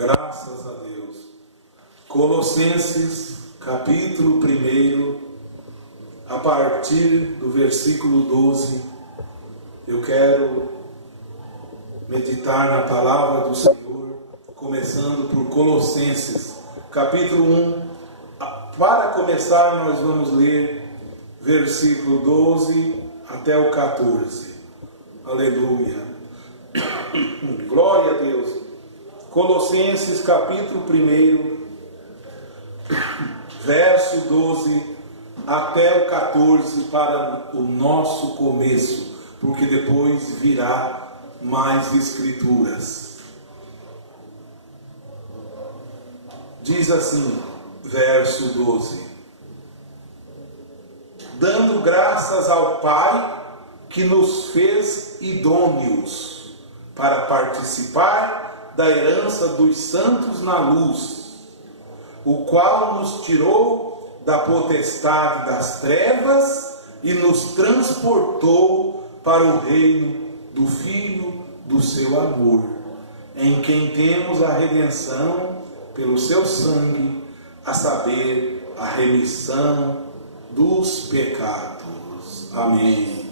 Graças a Deus. Colossenses, capítulo 1, a partir do versículo 12, eu quero meditar na palavra do Senhor, começando por Colossenses, capítulo 1. Para começar, nós vamos ler versículo 12 até o 14. Aleluia. Glória a Deus. Colossenses, capítulo 1, verso 12 até o 14, para o nosso começo, porque depois virá mais escrituras. Diz assim, verso 12: dando graças ao Pai que nos fez idôneos para participar da herança dos santos na luz, o qual nos tirou da potestade das trevas e nos transportou para o reino do Filho do seu amor, em quem temos a redenção pelo seu sangue, a saber, a remissão dos pecados. Amém.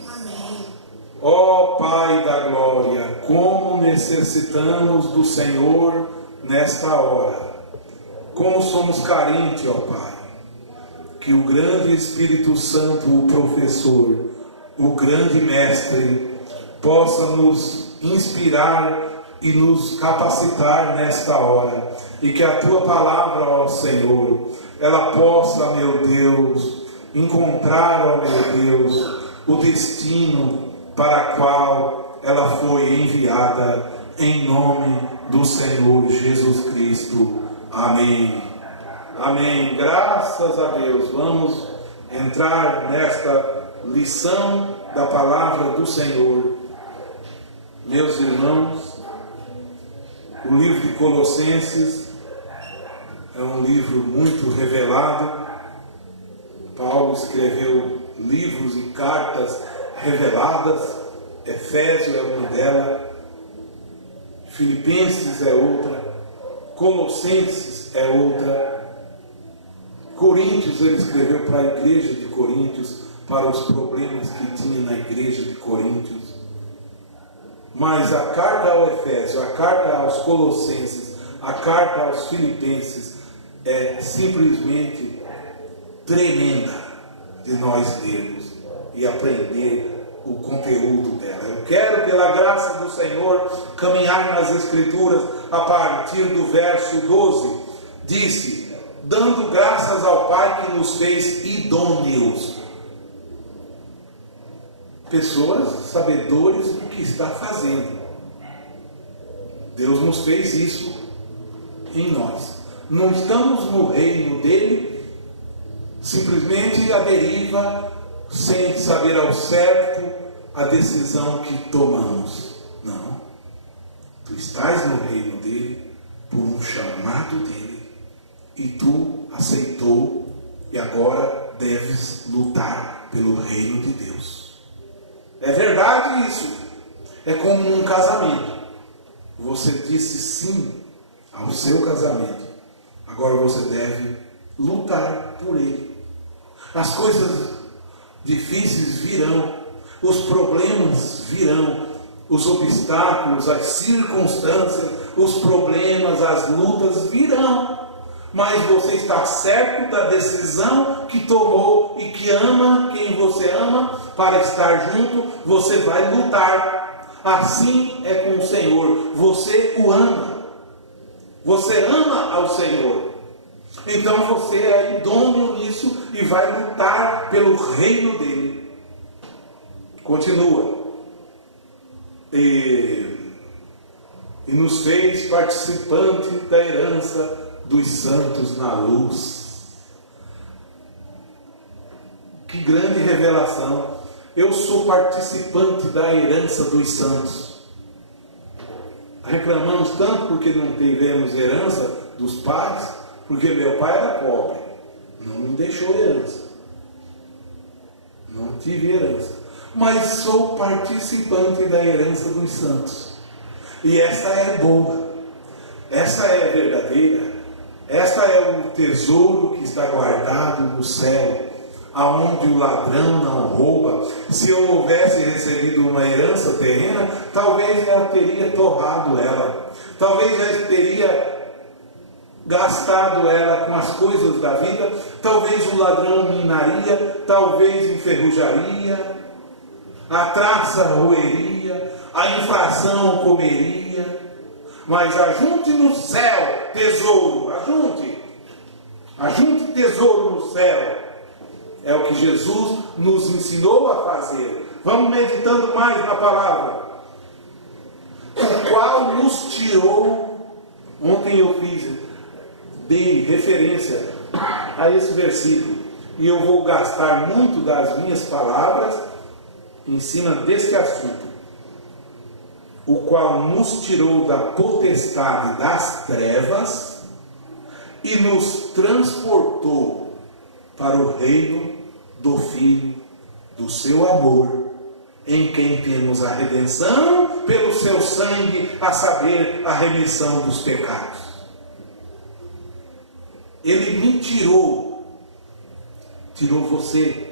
Ó Pai da glória, como necessitamos do Senhor nesta hora. Como somos carentes, ó Pai. Que o grande Espírito Santo, o professor, o grande mestre, possa nos inspirar e nos capacitar nesta hora. E que a Tua palavra, ó Senhor, ela possa, meu Deus, encontrar, ó meu Deus, o destino para o qual ela foi enviada, em nome do Senhor Jesus Cristo. Amém. Amém. Graças a Deus. Vamos entrar nesta lição da palavra do Senhor. Meus irmãos, o livro de Colossenses é um livro muito revelado. Paulo escreveu livros e cartas reveladas. Efésios é uma delas, Filipenses é outra, Colossenses é outra, Coríntios ele escreveu para a igreja de Coríntios, para os problemas que tinha na igreja de Coríntios. Mas a carta ao Efésio, a carta aos Colossenses, a carta aos Filipenses é simplesmente tremenda de nós lermos e aprender o conteúdo dela. Eu quero, pela graça do Senhor, caminhar nas Escrituras a partir do verso 12. Disse, dando graças ao Pai que nos fez idôneos. Pessoas sabedores do que está fazendo. Deus nos fez isso em nós. Não estamos no reino dele simplesmente à deriva, sem saber ao certo a decisão que tomamos. Não. Tu estás no reino dele por um chamado dele e tu aceitou e agora deves lutar pelo reino de Deus. É verdade isso. É como um casamento. Você disse sim ao seu casamento. Agora você deve lutar por ele. As coisas difíceis virão, os problemas virão, os obstáculos, as circunstâncias, os problemas, as lutas virão. Mas você está certo da decisão que tomou e que ama quem você ama, para estar junto, você vai lutar. Assim é com o Senhor, você o ama. Você ama ao Senhor. Então você é idôneo nisso e vai lutar pelo reino dele. Continua. E nos fez participante da herança dos santos na luz. Que grande revelação. Eu sou participante da herança dos santos. Reclamamos tanto porque não tivemos herança dos pais, porque meu pai era pobre, não me deixou herança, não tive herança, mas sou participante da herança dos santos, e essa é boa, essa é tesouro que está guardado no céu, aonde o ladrão não rouba. Se eu houvesse recebido uma herança terrena, talvez já teria torrado ela, talvez já teria gastado ela com as coisas da vida, talvez o ladrão minaria, talvez enferrujaria, a traça roeria, a infração comeria. Mas ajunte no céu tesouro, ajunte tesouro no céu. É o que Jesus nos ensinou a fazer. Vamos meditando mais na palavra. O qual nos tirou. Ontem eu dei referência a esse versículo. E eu vou gastar muito das minhas palavras em cima deste assunto. O qual nos tirou da potestade das trevas e nos transportou para o reino do Filho do seu amor, em quem temos a redenção pelo seu sangue, a saber, a remissão dos pecados. Ele me tirou você,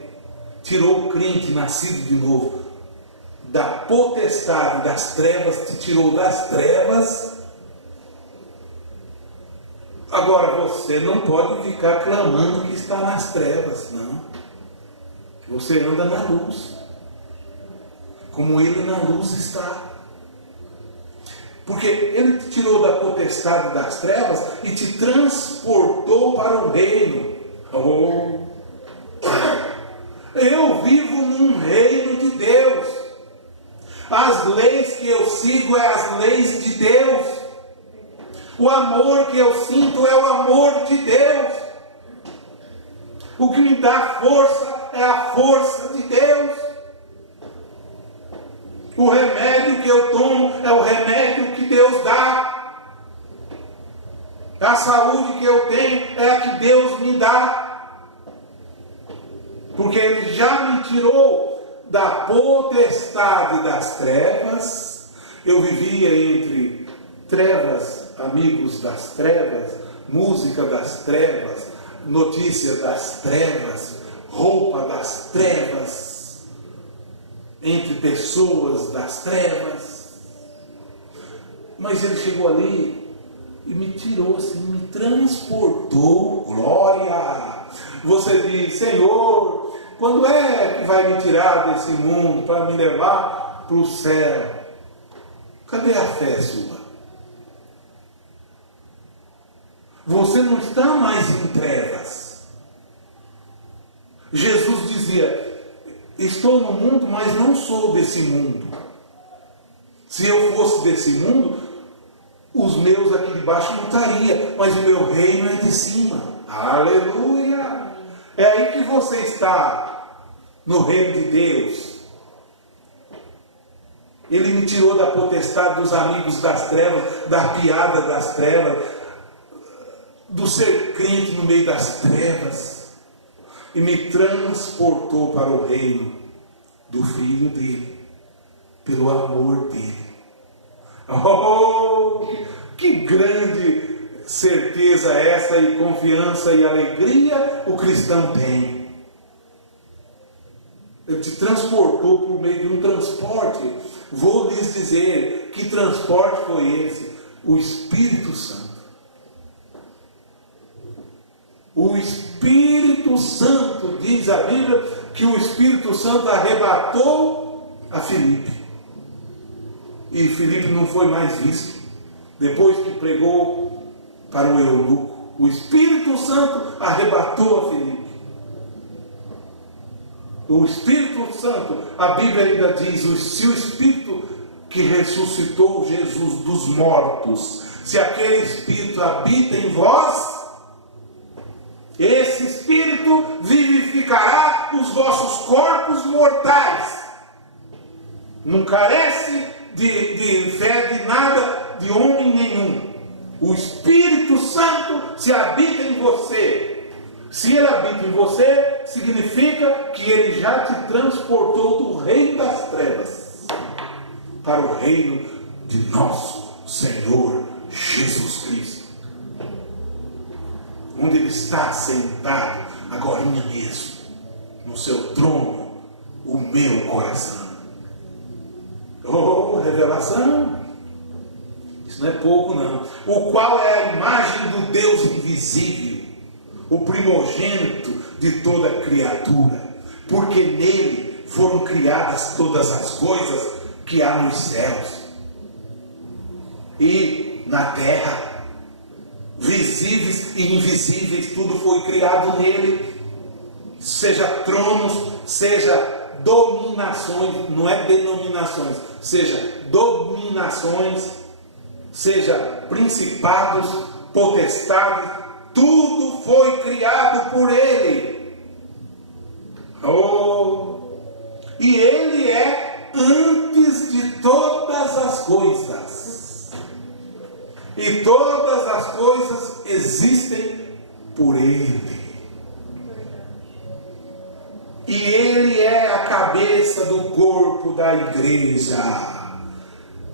tirou o crente nascido de novo da potestade das trevas, te tirou das trevas. Agora você não pode ficar clamando que está nas trevas, não. Você anda na luz, como ele na luz está. Porque ele te tirou da potestade das trevas e te transportou para o reino. Oh. Eu vivo num reino de Deus. As leis que eu sigo é as leis de Deus. O amor que eu sinto é o amor de Deus. O que me dá força é a força de Deus. O remédio que eu tomo é o remédio que Deus dá. A saúde que eu tenho é a que Deus me dá. Porque Ele já me tirou da potestade das trevas. Eu vivia entre trevas, amigos das trevas, música das trevas, notícia das trevas, roupa das trevas, entre pessoas das trevas. Mas ele chegou ali e me tirou, assim, me transportou. Glória! Você diz: Senhor, quando é que vai me tirar desse mundo para me levar para o céu? Cadê a fé sua? Você não está mais em trevas. Jesus dizia: estou no mundo, mas não sou desse mundo. Se eu fosse desse mundo, os meus aqui de baixo não estariam, mas o meu reino é de cima. Aleluia! É aí que você está, no reino de Deus. Ele me tirou da potestade dos amigos das trevas, da piada das trevas, do ser crente no meio das trevas, e me transportou para o reino do Filho dele, pelo amor dele. Oh, que grande certeza essa, e confiança e alegria o cristão tem. Ele te transportou por meio de um transporte. Vou lhes dizer que transporte foi esse: o Espírito Santo. O Espírito Santo, diz a Bíblia, que o Espírito Santo arrebatou a Filipe. E Filipe não foi mais visto. Depois que pregou para o eunuco, o Espírito Santo arrebatou a Filipe. O Espírito Santo, a Bíblia ainda diz: se o Espírito que ressuscitou Jesus dos mortos, se aquele Espírito habita em vós, esse Espírito vivificará os vossos corpos mortais. Não carece de fé de nada, de homem nenhum. O Espírito Santo se habita em você. Se ele habita em você, significa que ele já te transportou do reino das trevas para o reino de nosso Senhor Jesus Cristo. onde Ele está sentado, agorinha mesmo, no seu trono, o meu coração. Oh, revelação! Isso não é pouco, não. O qual é a imagem do Deus invisível, o primogênito de toda criatura, porque nele foram criadas todas as coisas que há nos céus e na terra, visíveis e invisíveis, tudo foi criado nele, seja tronos, seja dominações, não é denominações, seja dominações, seja principados, potestades, tudo foi criado por ele. Oh, e ele é antes de todas as coisas, e todas as coisas existem por ele. E ele é a cabeça do corpo da igreja.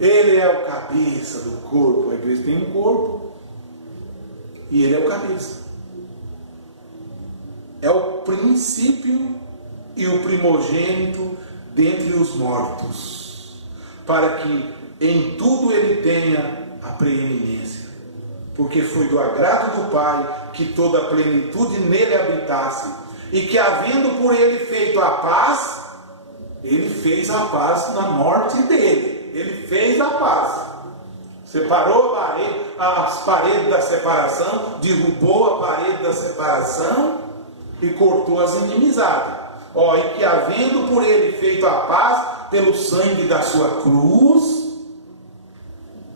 Ele é o cabeça do corpo. A igreja tem um corpo e ele é o cabeça. É o princípio e o primogênito dentre os mortos, para que em tudo ele tenha a preeminência, porque foi do agrado do Pai que toda a plenitude nele habitasse, e que, havendo por ele feito a paz, ele fez a paz na morte dele. Ele fez a paz. Separou as paredes da separação, derrubou a parede da separação e cortou as inimizades. E que, havendo por ele feito a paz pelo sangue da sua cruz,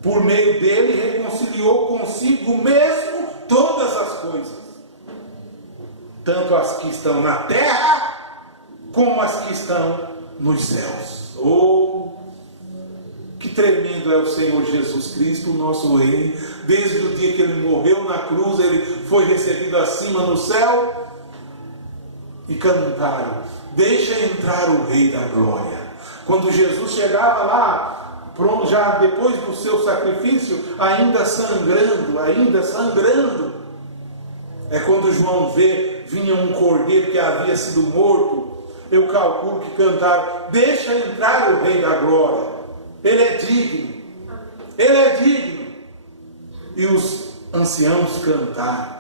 por meio dele reconciliou consigo mesmo todas as coisas, tanto as que estão na terra, como as que estão nos céus. Oh, que tremendo é o Senhor Jesus Cristo, o nosso Rei. Desde o dia que Ele morreu na cruz, Ele foi recebido acima no céu, e cantaram: deixa entrar o Rei da Glória. Quando Jesus chegava lá, já depois do seu sacrifício, ainda sangrando, é quando João vinha um cordeiro que havia sido morto. Eu calculo que cantaram: deixa entrar o Rei da Glória, Ele é digno, Ele é digno. E os anciãos cantaram,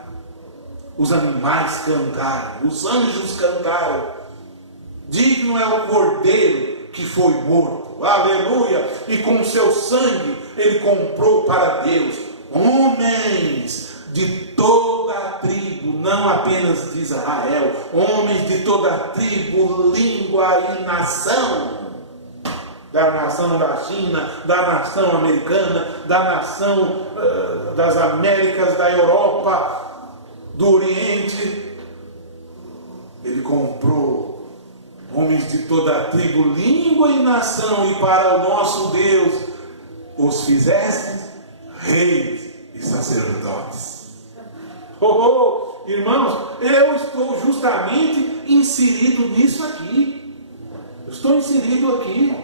os animais cantaram, os anjos cantaram: digno é o cordeiro que foi morto, aleluia, e com o seu sangue Ele comprou para Deus homens de toda a tribo, não apenas de Israel, homens de toda a tribo, língua e nação, da nação da China, da nação americana, da nação das Américas, da Europa, do Oriente. Ele comprou homens de toda a tribo, língua e nação, e para o nosso Deus os fizeste reis e sacerdotes. Irmãos, eu estou justamente inserido nisso aqui. Estou inserido aqui.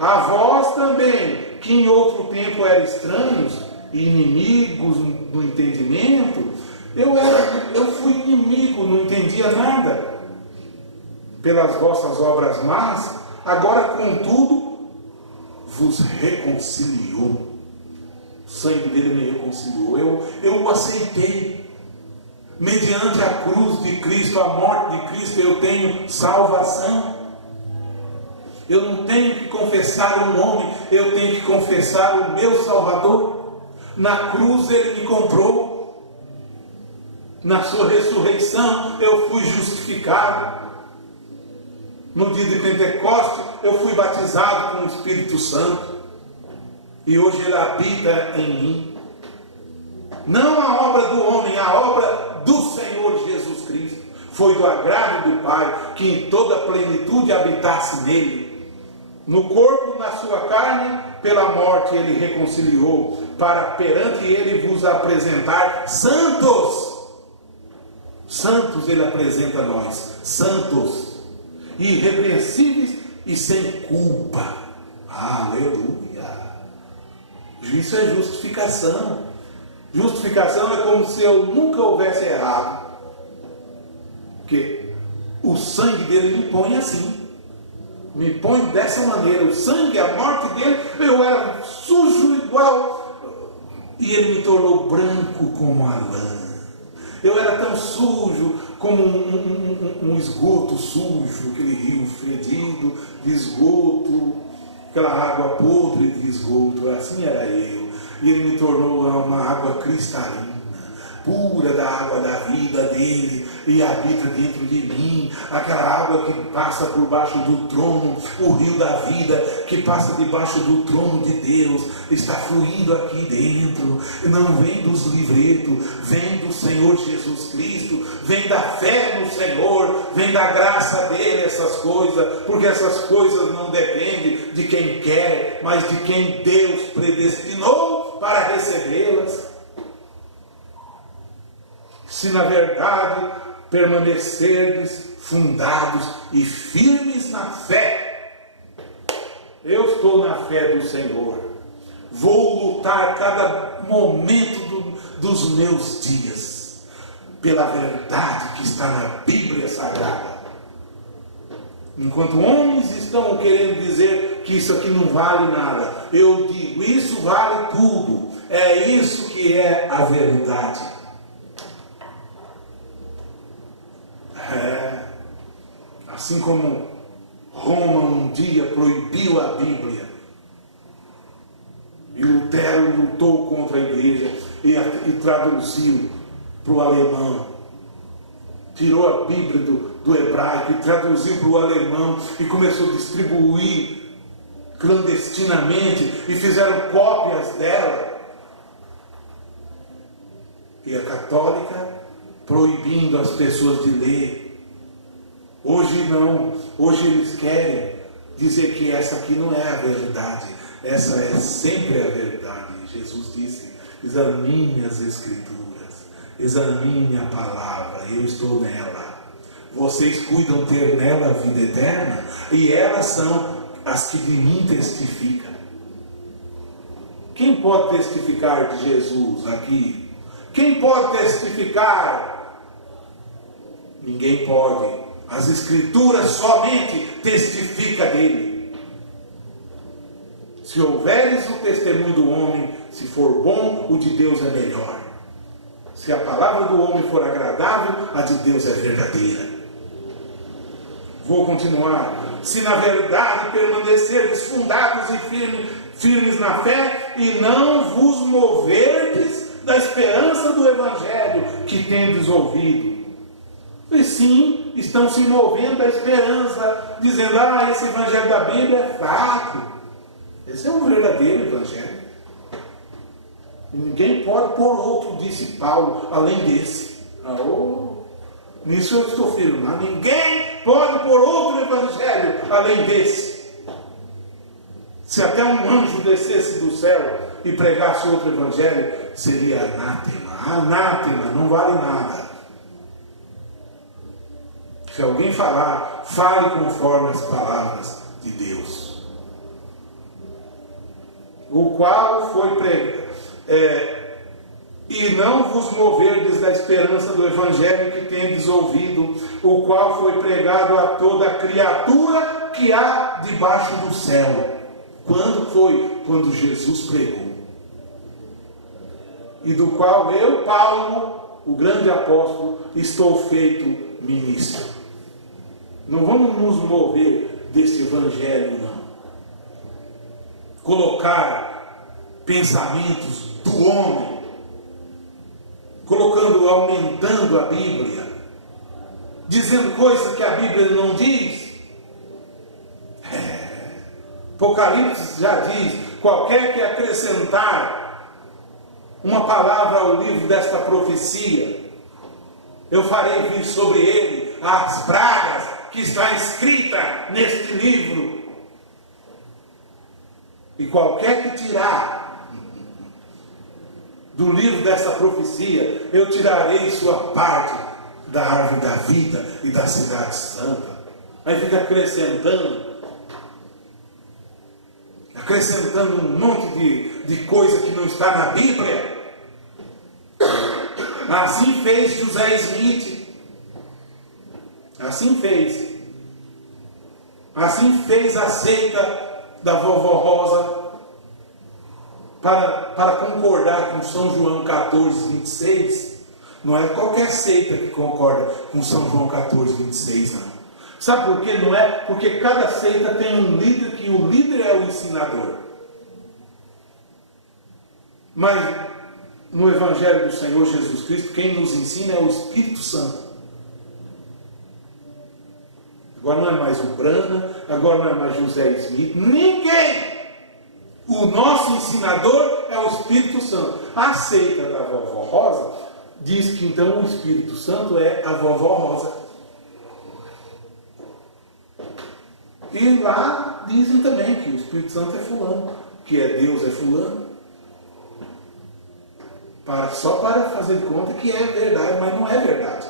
A vós também, que em outro tempo eram estranhos e inimigos no entendimento, eu fui inimigo, não entendia nada, pelas vossas obras más, agora contudo vos reconciliou. O sangue dele me reconciliou. Eu o aceitei. Mediante a cruz de Cristo, a morte de Cristo, eu tenho salvação. Eu não tenho que confessar um homem, eu tenho que confessar o meu Salvador. Na cruz ele me comprou. Na sua ressurreição eu fui justificado. No dia de Pentecostes eu fui batizado com o Espírito Santo. E hoje ele habita em mim. Não a obra do homem, a obra do Senhor Jesus Cristo. Foi do agrado do Pai que em toda a plenitude habitasse nele. No corpo, na sua carne, pela morte ele reconciliou, para perante ele vos apresentar santos. Santos ele apresenta a nós, santos, irrepreensíveis e sem culpa. Aleluia. Isso é justificação. Justificação é como se eu nunca houvesse errado. Porque o sangue dele me põe assim. Me põe dessa maneira. O sangue, a morte dele, eu era sujo igual. E ele me tornou branco como a lã. Eu era tão sujo como um esgoto sujo, aquele rio fedido de esgoto, aquela água podre de esgoto. Assim era eu. E ele me tornou uma água cristalina, pura da água da vida dele, e habita dentro de mim, aquela água que passa por baixo do trono, o rio da vida, que passa debaixo do trono de Deus, está fluindo aqui dentro, não vem dos livretos, vem do Senhor Jesus Cristo, vem da fé no Senhor, vem da graça dele, essas coisas, porque essas coisas não dependem de quem quer, mas de quem Deus predestinou para recebê-las. Se na verdade permanecerdes fundados e firmes na fé. Eu estou na fé do Senhor. Vou lutar cada momento dos meus dias pela verdade que está na Bíblia Sagrada. Enquanto homens estão querendo dizer que isso aqui não vale nada, eu digo, isso vale tudo. É isso que é a verdade. Assim como Roma um dia proibiu a Bíblia, e Lutero lutou contra a igreja e traduziu para o alemão, tirou a Bíblia do hebraico e traduziu para o alemão e começou a distribuir clandestinamente e fizeram cópias dela. E a católica proibindo as pessoas de ler. Hoje não, hoje eles querem dizer que essa aqui não é a verdade, essa é sempre a verdade. Jesus disse, examine as Escrituras, examine a palavra, eu estou nela. Vocês cuidam ter nela a vida eterna, e elas são as que de mim testificam. Quem pode testificar de Jesus aqui? Quem pode testificar? Ninguém pode. As Escrituras somente testificam dele. Se houveres o testemunho do homem, se for bom, o de Deus é melhor. Se a palavra do homem for agradável, a de Deus é verdadeira. Vou continuar. Se na verdade permanecerdes fundados e firmes na fé, e não vos moverdes da esperança do Evangelho que tendes ouvido. E sim, estão se movendo da esperança, dizendo, esse Evangelho da Bíblia é fraco. Esse é um verdadeiro Evangelho. E ninguém pode pôr outro, disse Paulo, além desse. Nisso eu estou firmado. Ninguém pode pôr outro Evangelho além desse. Se até um anjo descesse do céu e pregasse outro Evangelho, seria anátema. Anátema, não vale nada. Se alguém falar, fale conforme as palavras de Deus. O qual foi pregado, e não vos moverdes da esperança do Evangelho que tendes ouvido, o qual foi pregado a toda criatura que há debaixo do céu. Quando foi? Quando Jesus pregou. E do qual eu, Paulo, o grande apóstolo, estou feito ministro. Não vamos nos mover desse Evangelho, não. Colocar pensamentos do homem, aumentando a Bíblia, dizendo coisas que a Bíblia não diz. Apocalipse já diz, qualquer que acrescentar uma palavra ao livro desta profecia, eu farei vir sobre ele as pragas que está escrita neste livro. E qualquer que tirar do livro dessa profecia, eu tirarei sua parte da árvore da vida e da cidade santa. Aí fica acrescentando um monte de coisa que não está na Bíblia. Assim fez José Smith. Assim fez. Assim fez a seita da vovó Rosa para concordar com São João 14, 26. Não é qualquer seita que concorda com São João 14, 26, não. Sabe por que não é? Porque cada seita tem um líder, que o líder é o ensinador. Mas no Evangelho do Senhor Jesus Cristo, quem nos ensina é o Espírito Santo. Agora não é mais o Brana, agora não é mais José Smith, ninguém! O nosso ensinador é o Espírito Santo. A seita da vovó Rosa diz que então o Espírito Santo é a vovó Rosa. E lá dizem também que o Espírito Santo é fulano, que é Deus é fulano. Só para fazer conta que é verdade, mas não é verdade.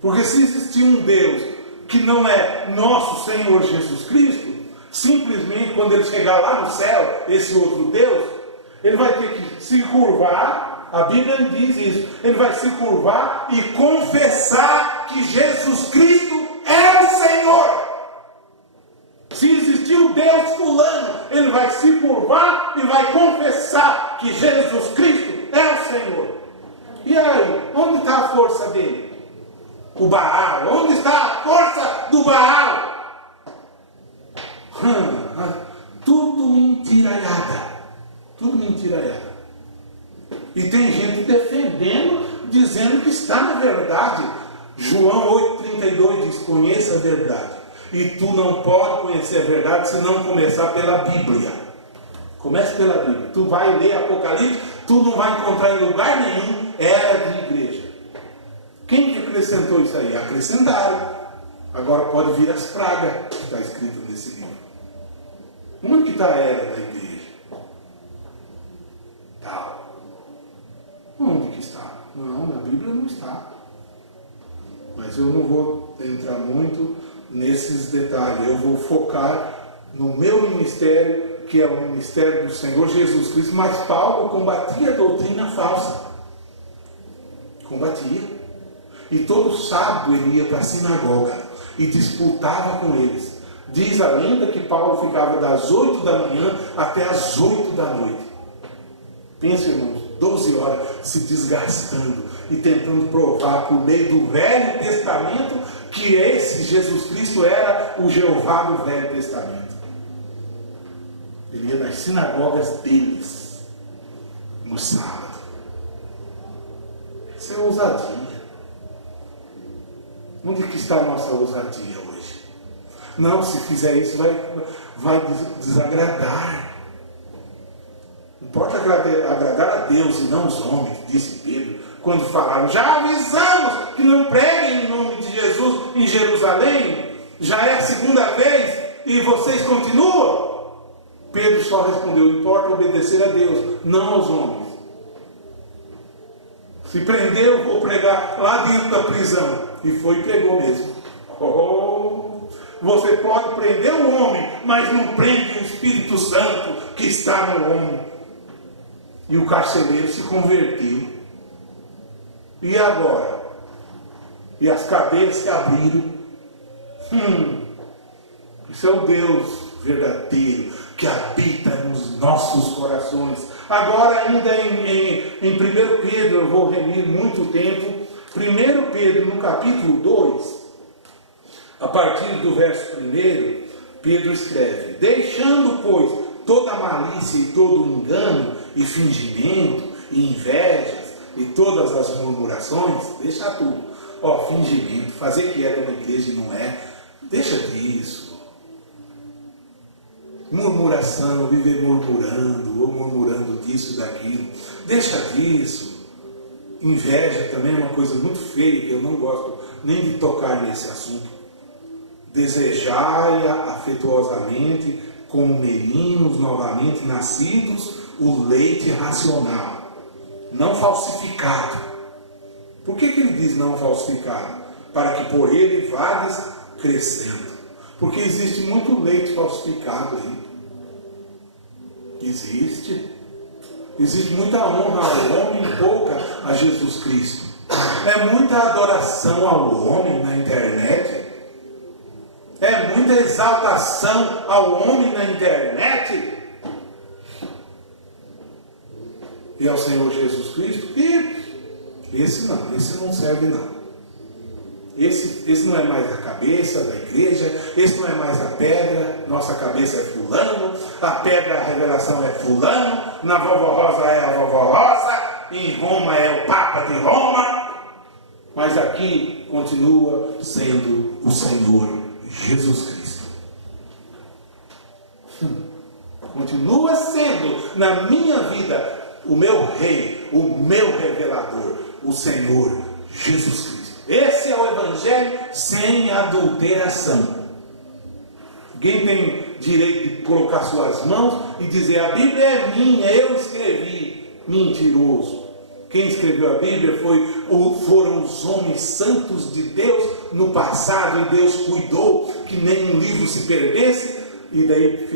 Porque se existir um Deus que não é nosso Senhor Jesus Cristo, simplesmente quando ele chegar lá no céu, esse outro Deus, ele vai ter que se curvar, a Bíblia diz isso, ele vai se curvar e confessar que Jesus Cristo é o Senhor. Se existir o Deus fulano, ele vai se curvar e vai confessar que Jesus Cristo é o Senhor. E aí, onde está a força dele? O Baal. Onde está a força do Baal? Tudo mentiraiada. Tudo mentiraiada. E tem gente defendendo, dizendo que está na verdade. João 8,32 diz: conheça a verdade. E tu não pode conhecer a verdade se não começar pela Bíblia. Comece pela Bíblia. Tu vai ler Apocalipse, tu não vai encontrar em lugar nenhum era de igreja. Quem que acrescentou isso aí? Acrescentaram. Agora pode vir as pragas, que está escrito nesse livro. Onde que está a era da igreja? Tal. Onde que está? Não, na Bíblia não está. Mas eu não vou entrar muito nesses detalhes. Eu vou focar no meu ministério, que é o ministério do Senhor Jesus Cristo. Mas Paulo combatia a doutrina falsa. Combatia. E todo sábado ele ia para a sinagoga e disputava com eles. Diz a lenda que Paulo ficava das 8 da manhã até as 8 da noite. Pensa, irmãos, 12 horas se desgastando e tentando provar por meio do Velho Testamento que esse Jesus Cristo era o Jeová do Velho Testamento. Ele ia nas sinagogas deles no sábado. Isso é ousadia. Onde que está a nossa ousadia hoje? Não, se fizer isso vai desagradar. Importa agradar a Deus e não os homens, disse Pedro, quando falaram: já avisamos que não preguem em nome de Jesus em Jerusalém, já é a segunda vez e vocês continuam? Pedro só respondeu: importa obedecer a Deus, não aos homens. Se prender, eu vou pregar lá dentro da prisão. E foi e pregou mesmo. Você pode prender o homem, mas não prende o Espírito Santo que está no homem. E o carcereiro se converteu. E agora? E as cadeias se abriram. Isso é o Deus verdadeiro que habita nos nossos corações. Agora ainda em 1 Pedro, eu vou remir muito tempo. 1 Pedro, no capítulo 2, a partir do verso 1, Pedro escreve: deixando, pois, toda malícia e todo engano, e fingimento, e invejas, e todas as murmurações, deixa tudo. Fingimento, fazer que é de uma igreja e não é, deixa disso. Murmuração, viver murmurando, ou murmurando disso e daquilo, deixa disso. Inveja também é uma coisa muito feia, que eu não gosto nem de tocar nesse assunto. Desejai afetuosamente, como meninos novamente nascidos, o leite racional, não falsificado. Por que ele diz não falsificado? Para que por ele vades crescendo. Porque existe muito leite falsificado aí. Existe. Existe muita honra ao homem e pouca a Jesus Cristo. É muita adoração ao homem na internet. É muita exaltação ao homem na internet. E ao Senhor Jesus Cristo, e esse não serve não. Esse não é mais a cabeça da igreja, esse não é mais a pedra, nossa cabeça é fulano, a pedra, a revelação é fulano, na Vovó Rosa é a Vovó Rosa, em Roma é o Papa de Roma, mas aqui continua sendo o Senhor Jesus Cristo. Continua sendo na minha vida o meu rei, o meu revelador, o Senhor Jesus Cristo. Esse é o Evangelho sem adulteração. Alguém tem direito de colocar suas mãos e dizer: a Bíblia é minha, eu escrevi. Mentiroso. Quem escreveu a Bíblia foram os homens santos de Deus no passado, e Deus cuidou que nenhum livro se perdesse, e daí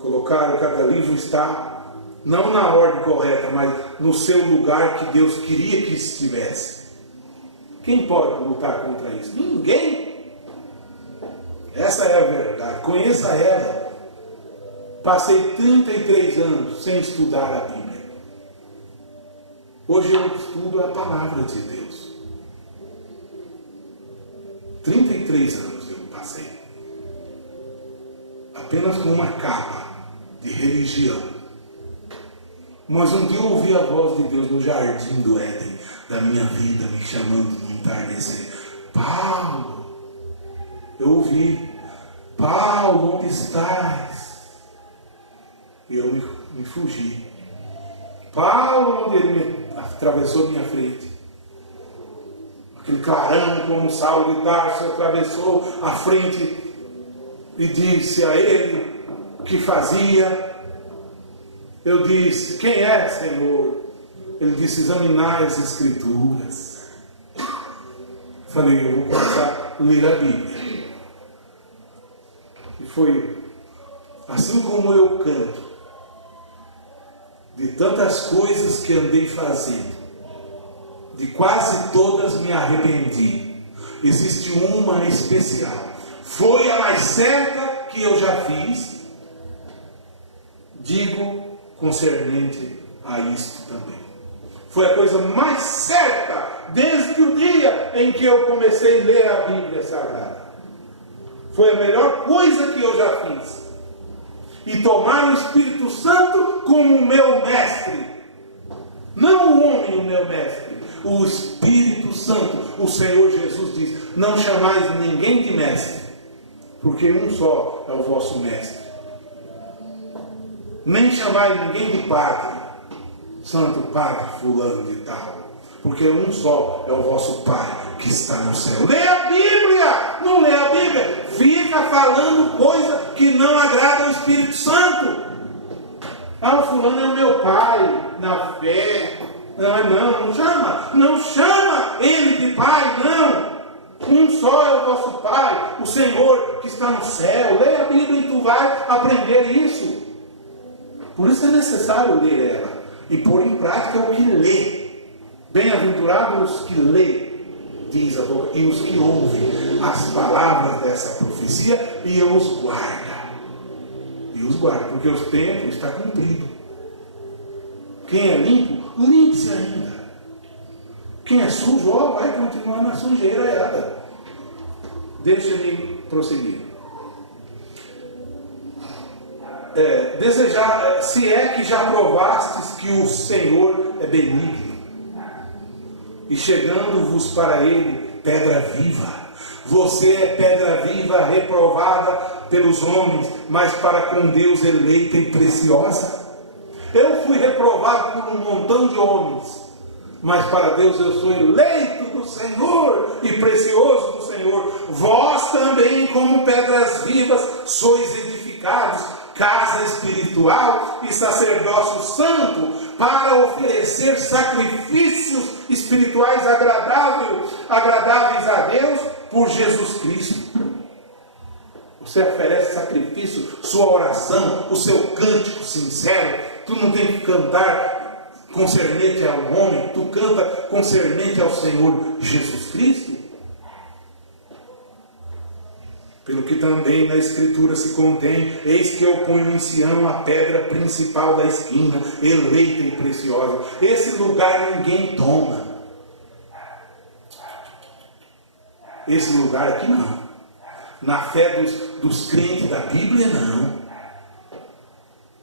colocaram, cada livro está não na ordem correta, mas no seu lugar que Deus queria que estivesse. Quem pode lutar contra isso? Ninguém. Essa é a verdade. Conheça ela. Passei 33 anos sem estudar a Bíblia. Hoje eu estudo a palavra de Deus. 33 anos eu passei. Apenas com uma capa de religião. Mas um dia eu ouvi a voz de Deus no jardim do Éden, da minha vida, me chamando no entardecer. Paulo, eu ouvi: Paulo, onde estás? E eu me fugi. Paulo, onde ele atravessou minha frente. Aquele clarão, como Saulo de Tarso, atravessou a frente e disse a ele o que fazia. Eu disse: quem é, Senhor? Ele disse: examinar as Escrituras. Falei: eu vou começar a ler a Bíblia. E foi assim como eu canto, de tantas coisas que andei fazendo, de quase todas me arrependi. Existe uma especial. Foi a mais certa que eu já fiz. Digo concernente a isto também. Foi a coisa mais certa desde o dia em que eu comecei a ler a Bíblia Sagrada. Foi a melhor coisa que eu já fiz. E tomar o Espírito Santo como o meu mestre. Não o homem, o meu mestre. O Espírito Santo. O Senhor Jesus diz: não chamais ninguém de mestre, porque um só é o vosso mestre. Nem chamai ninguém de padre, santo padre fulano de tal, porque um só é o vosso Pai que está no céu. Lê a Bíblia! Não lê a Bíblia, fica falando coisa que não agrada ao Espírito Santo. Ah, o fulano é o meu pai na fé. Não chama ele de pai, não. Um só é o vosso Pai, o Senhor que está no céu. Lê a Bíblia e tu vai aprender isso. Por isso é necessário ler ela e pôr em prática o que lê. Bem-aventurados os que lê, diz a boca, e os que ouvem as palavras dessa profecia e os guarda. E os guarda, porque o tempo está cumprido. Quem é limpo, limpe-se ainda. Quem é sujo, vai continuar na sujeira. Deixa-me prosseguir. Se é que já provastes que o Senhor é benigno, e chegando-vos para ele pedra viva. Você é pedra viva, reprovada pelos homens, mas para com Deus eleita e preciosa. Eu fui reprovado por um montão de homens, mas para Deus eu sou eleito do Senhor e precioso do Senhor. Vós também, como pedras vivas, sois edificados, casa espiritual e sacerdócio santo, para oferecer sacrifícios espirituais agradáveis a Deus por Jesus Cristo. Você oferece sacrifício, sua oração, o seu cântico sincero, Tu não tem que cantar concernente ao homem, tu canta concernente ao Senhor Jesus Cristo. Pelo que também na Escritura se contém: eis que eu ponho em Sião a pedra principal da esquina, eleita e preciosa. Esse lugar ninguém toma. Esse lugar aqui não. Na fé dos crentes da Bíblia, não.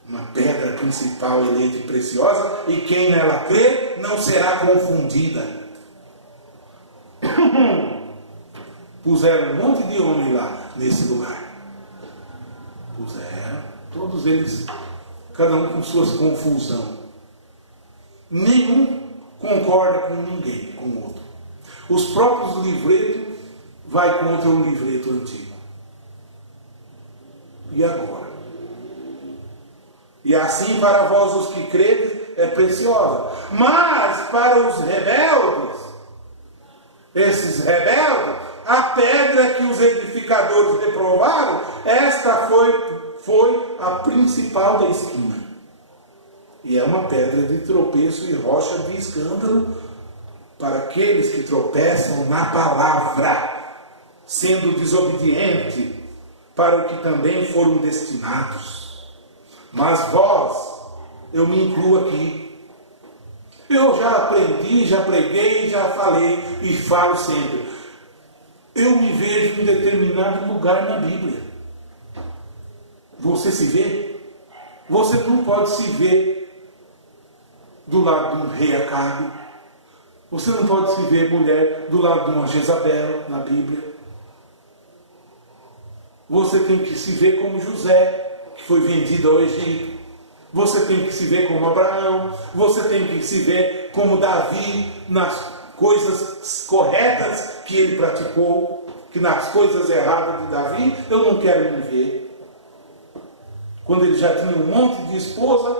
Uma pedra principal, eleita e preciosa, e quem nela crê não será confundida. Puseram um monte de homem lá nesse lugar. Puseram, todos eles, cada um com suas confusões. Nenhum concorda com ninguém, com o outro. Os próprios livretos vai contra o livreto antigo. E agora? E assim para vós os que credes é preciosa. Mas para os rebeldes, esses rebeldes, a pedra que os edificadores reprovaram, esta foi a principal da esquina. E é uma pedra de tropeço e rocha de escândalo para aqueles que tropeçam na palavra, sendo desobediente para o que também foram destinados. Mas vós, eu me incluo aqui. Eu já aprendi, já preguei, já falei e falo sempre. Eu me vejo em determinado lugar na Bíblia. Você se vê? Você não pode se ver do lado de um rei Acabe. Você não pode se ver mulher do lado de uma Jezabel na Bíblia. Você tem que se ver como José, que foi vendido ao Egito. Você tem que se ver como Abraão. Você tem que se ver como Davi, nas coisas corretas que ele praticou, que nas coisas erradas de Davi eu não quero me ver. Quando ele já tinha um monte de esposa,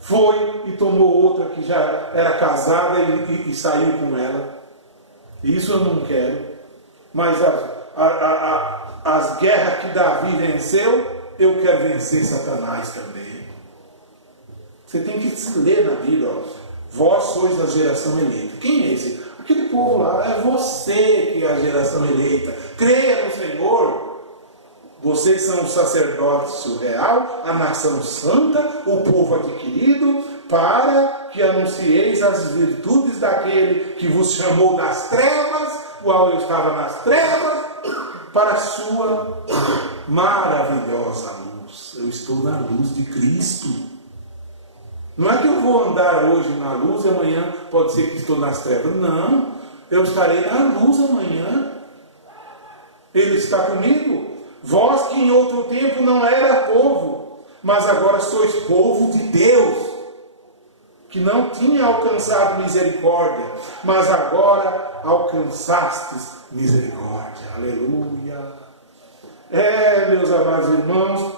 foi e tomou outra que já era casada e saiu com ela. Isso eu não quero. Mas as guerras que Davi venceu, eu quero vencer Satanás também. Você tem que se ler na Bíblia. Ó. Vós sois a geração eleita. Quem é esse? Aquele povo lá. É você que é a geração eleita. Creia no Senhor. Vocês são o sacerdócio real, a nação santa, o povo adquirido, para que anuncieis as virtudes daquele que vos chamou das trevas, qual eu estava nas trevas, para a sua maravilhosa luz. Eu estou na luz de Cristo. Não é que eu vou andar hoje na luz e amanhã pode ser que estou nas trevas. Não, eu estarei na luz amanhã. Ele está comigo. Vós que em outro tempo não era povo, mas agora sois povo de Deus, que não tinha alcançado misericórdia, mas agora alcançastes misericórdia. Aleluia. Meus amados irmãos,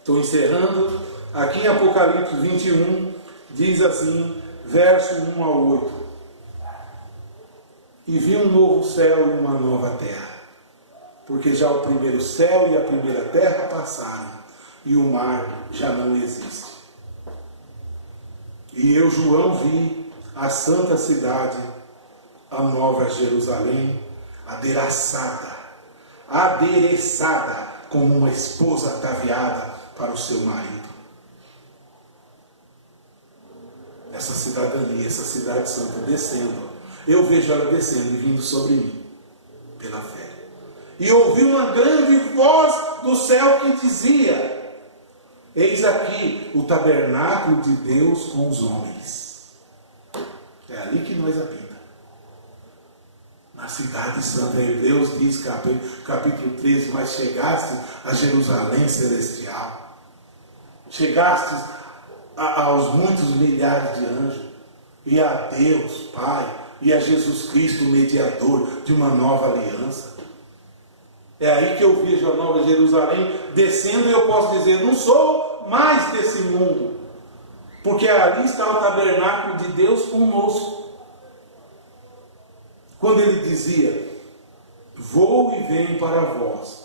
estou encerrando. Aqui em Apocalipse 21, diz assim, verso 1 ao 8. E vi um novo céu e uma nova terra, porque já o primeiro céu e a primeira terra passaram, e o mar já não existe. E eu, João, vi a santa cidade, a nova Jerusalém, adereçada como uma esposa ataviada para o seu marido. Essa cidadania, essa cidade santa descendo, eu vejo ela descendo e vindo sobre mim, pela fé. E ouvi uma grande voz do céu que dizia: eis aqui o tabernáculo de Deus com os homens. É ali que nós habitamos. Na cidade santa. Deus diz, capítulo 13, mas chegaste a Jerusalém celestial. Chegaste aos muitos milhares de anjos. E a Deus, Pai, e a Jesus Cristo, mediador de uma nova aliança. É aí que eu vejo a nova Jerusalém descendo, e eu posso dizer, não sou mais desse mundo, porque ali está o tabernáculo de Deus conosco. Quando ele dizia, vou e venho para vós,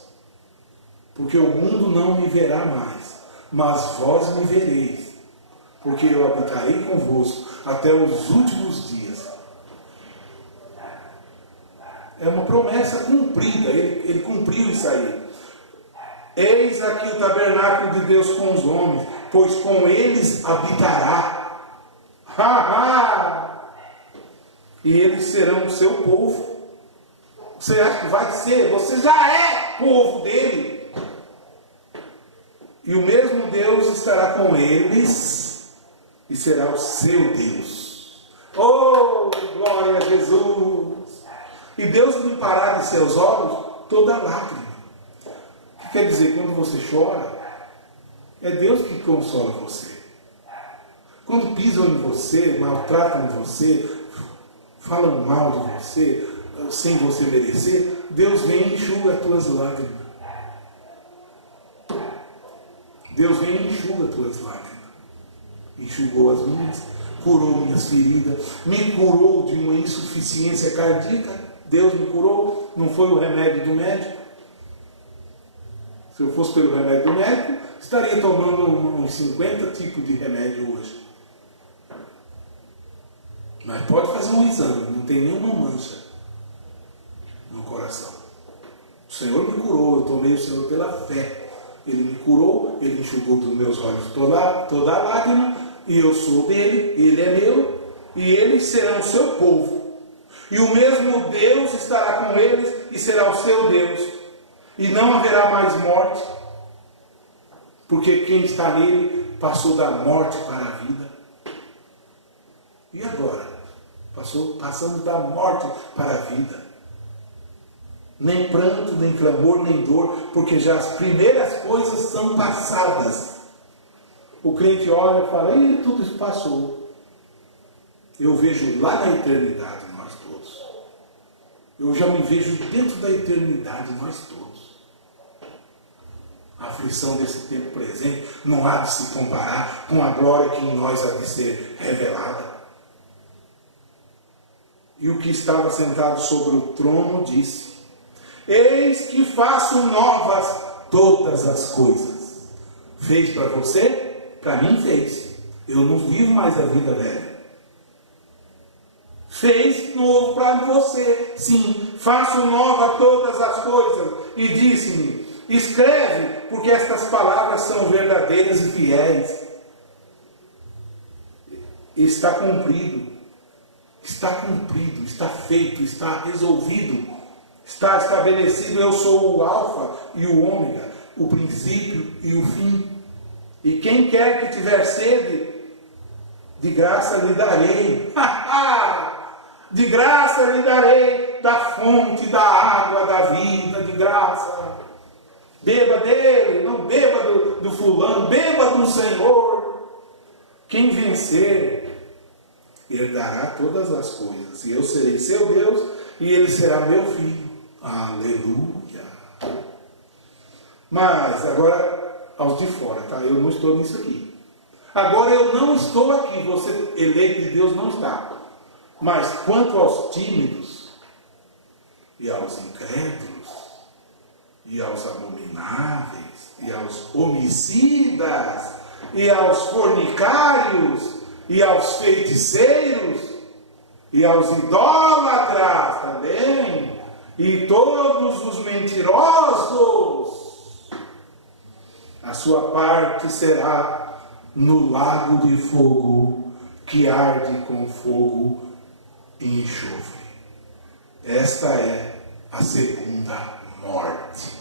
porque o mundo não me verá mais, mas vós me vereis, porque eu habitarei convosco até os últimos dias. É uma promessa cumprida, ele cumpriu isso aí. Eis aqui o tabernáculo de Deus com os homens, pois com eles habitará. E eles serão o seu povo. Você acha que vai ser? Você já é povo dele. E o mesmo Deus estará com eles e será o seu Deus. Oh, glória a Jesus! E Deus limpará de seus olhos toda lágrima. O que quer dizer? Quando você chora, é Deus que consola você. Quando pisam em você, maltratam você, falam mal de você, sem você merecer, Deus vem e enxuga as tuas lágrimas. Deus vem e enxuga as tuas lágrimas. Enxugou as minhas, curou minhas feridas, me curou de uma insuficiência cardíaca. Deus me curou, não foi o remédio do médico. Se eu fosse pelo remédio do médico, estaria tomando uns 50 tipos de remédio hoje. Mas pode fazer um exame, não tem nenhuma mancha no coração. O Senhor me curou, eu tomei o Senhor pela fé. Ele me curou, Ele enxugou dos meus olhos toda a lágrima, e eu sou dele, Ele é meu, e eles serão o seu povo. E o mesmo Deus estará com eles e será o seu Deus. E não haverá mais morte, porque quem está nele passou da morte para a vida. E agora? Passando da morte para a vida. Nem pranto, nem clamor, nem dor, porque já as primeiras coisas são passadas. O crente olha e fala, tudo isso passou. Eu vejo lá na eternidade nós todos. Eu já me vejo dentro da eternidade nós todos. A aflição desse tempo presente não há de se comparar com a glória que em nós há de ser revelada. E o que estava sentado sobre o trono disse, eis que faço novas todas as coisas. Fez para você? Para mim fez. Eu não vivo mais a vida velha. Fez novo para você. Sim, faço nova todas as coisas. E disse-me, escreve, porque estas palavras são verdadeiras e fiéis. Está cumprido. Está cumprido, está feito, está resolvido, está estabelecido. Eu sou o alfa e o ômega, o princípio e o fim. E quem quer que tiver sede, de graça lhe darei. De graça lhe darei da fonte da água da vida, de graça. Beba dele, não beba do fulano, beba do Senhor. Quem vencer herdará todas as coisas, e eu serei seu Deus, e ele será meu filho. Aleluia! Mas, agora, aos de fora, tá? Eu não estou nisso aqui. Agora eu não estou aqui, você, eleito de Deus, não está. Mas, quanto aos tímidos, e aos incrédulos, e aos abomináveis, e aos homicidas, e aos fornicários, e aos feiticeiros, e aos idólatras também, e todos os mentirosos, a sua parte será no lago de fogo, que arde com fogo e enxofre. Esta é a segunda morte.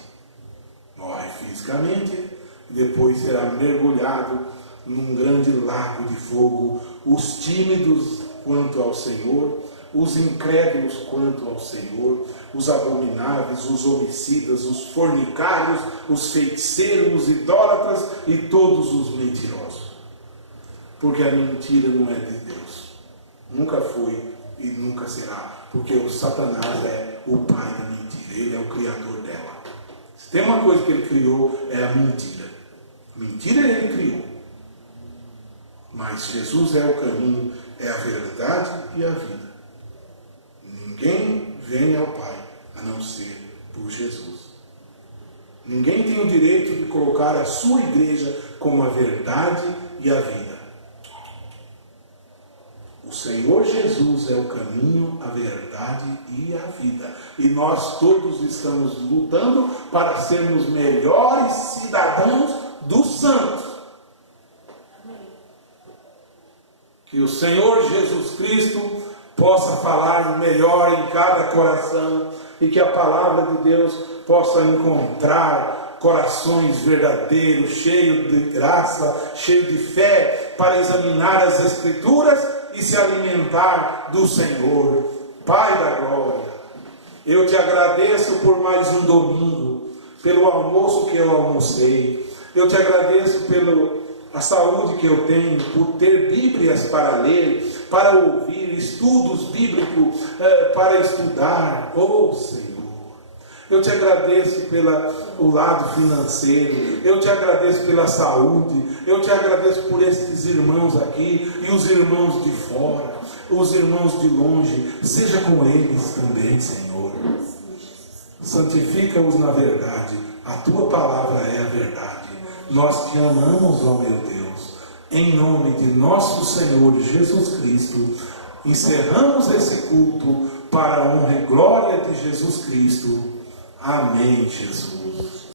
Morre fisicamente, depois será mergulhado num grande lago de fogo, os tímidos quanto ao Senhor, os incrédulos quanto ao Senhor, os abomináveis, os homicidas, os fornicários, os feiticeiros, os idólatras e todos os mentirosos. Porque a mentira não é de Deus. Nunca foi e nunca será. Porque o Satanás é o pai da mentira. Ele é o criador dela. Se tem uma coisa que ele criou, é a mentira. Mentira ele criou. Mas Jesus é o caminho, é a verdade e a vida. Ninguém vem ao Pai a não ser por Jesus. Ninguém tem o direito de colocar a sua igreja como a verdade e a vida. O Senhor Jesus é o caminho, a verdade e a vida. E nós todos estamos lutando para sermos melhores cidadãos dos santos. Que o Senhor Jesus Cristo possa falar melhor em cada coração e que a palavra de Deus possa encontrar corações verdadeiros, cheios de graça, cheios de fé, para examinar as Escrituras e se alimentar do Senhor. Pai da glória, eu te agradeço por mais um domingo, pelo almoço que eu almocei. Eu te agradeço pela saúde que eu tenho, por ter Bíblias para ler, para ouvir, estudos bíblicos para estudar. Oh Senhor, eu te agradeço pelo lado financeiro, eu te agradeço pela saúde, eu te agradeço por esses irmãos aqui e os irmãos de fora, os irmãos de longe. Seja com eles também, Senhor. Santifica-os na verdade, a tua palavra é a verdade. Nós te amamos, ó meu Deus. Em nome de nosso Senhor Jesus Cristo, encerramos esse culto para a honra e glória de Jesus Cristo. Amém, Jesus.